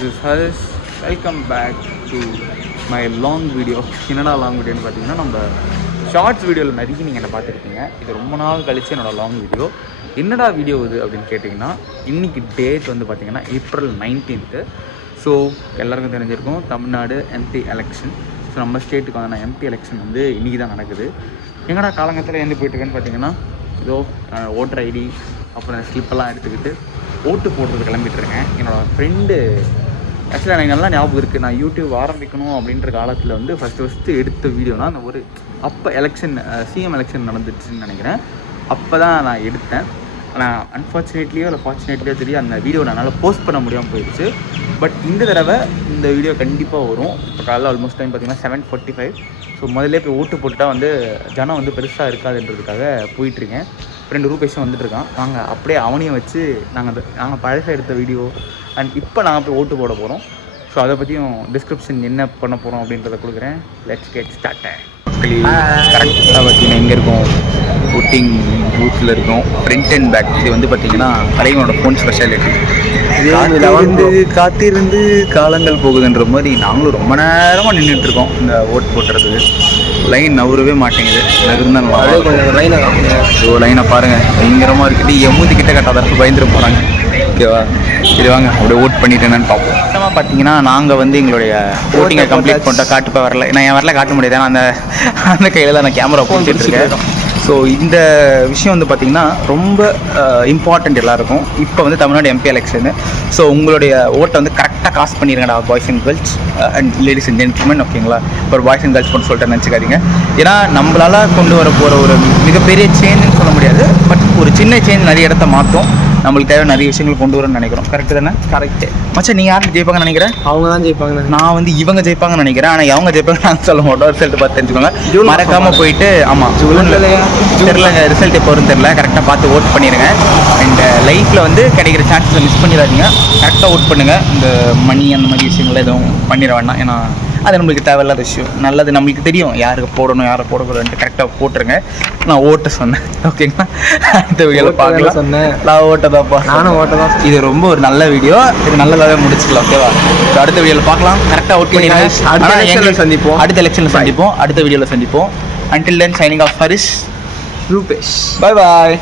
this is Harish. Welcome back to my long video. என்னடா long வீடியோன்னு பார்த்தீங்கன்னா நம்ம ஷார்ட்ஸ் வீடியோவில் நிறைய நீங்கள் என்ன பார்த்துருக்கீங்க. இது ரொம்ப நாள் கழிச்சு என்னோடய லாங் வீடியோ. என்னடா வீடியோ இது அப்படின்னு கேட்டிங்கன்னா, இன்றைக்கி டேட் வந்து பார்த்திங்கன்னா April 19th. ஸோ எல்லாருக்கும் தெரிஞ்சிருக்கும் தமிழ்நாடு எம்பி எலெக்ஷன். ஸோ நம்ம ஸ்டேட்டுக்கான எம்பி எலெக்ஷன் வந்து இன்றைக்கி தான் நடக்குது. எங்கடா காலங்கத்தில் எங்கே போயிட்டுருக்கேன்னு பார்த்தீங்கன்னா, இதோ ஓட்டர் ஐடி அப்புறம் ஸ்லிப்பெல்லாம் எடுத்துக்கிட்டு ஓட்டு போடுறது கிளம்பிட்டுருக்கேன். என்னோடய ஃப்ரெண்டு ஆக்சுவலாக எனக்கு நல்லா ஞாபகம் இருக்குது. நான் யூடியூப் ஆரம்பிக்கணும் அப்படின்ற காலத்தில் வந்து ஃபஸ்ட்டு எடுத்த வீடியோனா அந்த ஒரு அப்போ எலெக்ஷன் சிஎம் எலெக்ஷன் நடந்துச்சுன்னு நினைக்கிறேன். அப்போ தான் நான் எடுத்தேன். ஆனால் அன்ஃபார்ச்சுனேட்லியோ இல்லை ஃபார்ச்சுனேட்லியோ தெரியும், அந்த வீடியோ என்னால் போஸ்ட் பண்ண முடியாமல் போயிடுச்சு. பட் இந்த தடவை இந்த வீடியோ கண்டிப்பாக வரும். இப்போ காலையில் ஆல்மோஸ்ட் டைம் பார்த்திங்கன்னா 7:45. ஸோ முதல்ல போய் ஓட்டு போட்டுட்டா வந்து ஜனம் வந்து பெருசாக இருக்காதுன்றதுக்காக போயிட்டுருக்கேன். 2 ரூபேஷும் வந்துட்டுருக்கான். நாங்கள் அப்படியே அவனையும் வச்சு நாங்கள் பழசாக எடுத்த வீடியோ அண்ட் இப்போ நாங்கள் போய் ஓட்டு போட போகிறோம். ஸோ அதை பற்றியும் டிஸ்கிரிப்ஷன் என்ன பண்ண போகிறோம் அப்படின்றத கொடுக்குறேன். Let's get start. கரெக்டாக பார்த்தீங்கன்னா எங்கே இருக்கும், ஓட்டிங் பூத்தில் இருக்கும். ஃப்ரண்ட் அண்ட் பேக் இது வந்து பார்த்திங்கன்னா தலைவனோட ஃபோன் ஸ்பெஷாலிட்டி. காத்திருந்து காலங்கள் போகுதுன்ற மாதிரி நாங்களும் ரொம்ப நேரமாக நின்றுட்டுருக்கோம் இந்த ஓட்டு போட்டுறதுக்கு. லைன் நவரவே மாட்டேங்குது. இருந்தாலும் கொஞ்சம் லைனை பாருங்கள், பயங்கரமாக இருக்குது. எம்மூதி கிட்ட கட்டாதற்கு பயந்துட்டு போகிறாங்க. ஓகேவா, சரி வாங்க அப்படியே ஓட் பண்ணிட்டு என்னன்னு பார்ப்போம். மொத்தமாக பார்த்தீங்கன்னா நாங்கள் வந்து எங்களுடைய ஓட்டிங்கை கம்ப்ளீட் பண்ணிட்டோம். காட்டுப்பா வரல, நான் என் வரல காட்ட முடியாது. நான் அந்த கையில் தான் நான் கேமரா போட்டுட்டு இருக்கேன். ஸோ இந்த விஷயம் வந்து பார்த்திங்கன்னா ரொம்ப இம்பார்ட்டண்ட் எல்லாருக்கும். இப்போ வந்து தமிழ்நாடு எம்பி எலெக்ஷனு. ஸோ உங்களுடைய ஓட்டை வந்து கரெக்டாக காஸ்ட் பண்ணிடுங்கடா boys and girls and ladies and gentleman. ஓகேங்களா, ஒரு பாய்ஸ் அண்ட் கேர்ள்ஸ் கொண்டு சொல்லிட்டு நினச்சிக்காதீங்க. ஏன்னா நம்மளால் கொண்டு வர போகிற ஒரு மிகப்பெரிய சேஞ்சுன்னு சொல்ல முடியாது, பட் ஒரு சின்ன சேஞ்ச் நிறைய இடத்த மாற்றும். நம்மளுக்கு தேவை நிறைய விஷயங்கள் கொண்டு வரணும்னு நினைக்கிறோம். கரெக்டு தானே? கரெக்டு மச்சான். நீங்கள் யாரும் ஜெயிப்பாங்கன்னு நினைக்கிறேன்? அவங்க தான் ஜெயிப்பாங்க. நான் வந்து இவங்க ஜெயிப்பாங்கன்னு நினைக்கிறேன். ஆனால் அவங்க ஜெயிப்பாங்க நான் சொல்ல மாட்டோம். ரிசல்ட் பார்த்து தெரிஞ்சுக்கோங்க. மறக்காமல் போயிட்டு, ஆமாம் ஜூனில் தெரிலங்க, ரிசல்ட் எப்போ வரும்னு தெரில. கரெக்டாக பார்த்து ஓட் பண்ணிடுங்க. அண்ட் லைஃப்பில் வந்து கிடைக்கிற சான்ஸை மிஸ் பண்ணிடாதீங்க. கரெக்டாக ஓட் பண்ணுங்கள். இந்த மணி அந்த மாதிரி விஷயங்கள் எதுவும் பண்ணிட வேண்டாம். ஏன்னா அது நம்மளுக்கு தேவையில்லாத விஷயம். நல்லது நம்மளுக்கு தெரியும் யாருக்கு போடணும் யாரை போடக்கூடாதுன்ட்டு. கரெக்டாக போட்டுருங்க. நான் ஓட்ட சொன்னேன். ஓகேங்களா, இந்த வீடியோவில் பார்க்கலாம். சொன்னேன் நான் ஓட்டதாப்பா, நானும் ஓட்டதான். இது ரொம்ப ஒரு நல்ல வீடியோ. இது நல்லதாகவே முடிச்சுக்கலாம். ஓகேவா, அடுத்த வீடியோவில் பார்க்கலாம். கரெக்டாக ஓட் பண்ணிடுங்க. சந்திப்போம் அடுத்த எலெக்ஷனில் சந்திப்போம். அடுத்த வீடியோவில் சந்திப்போம். Until then, signing off, Harish, Rupesh. Bye bye.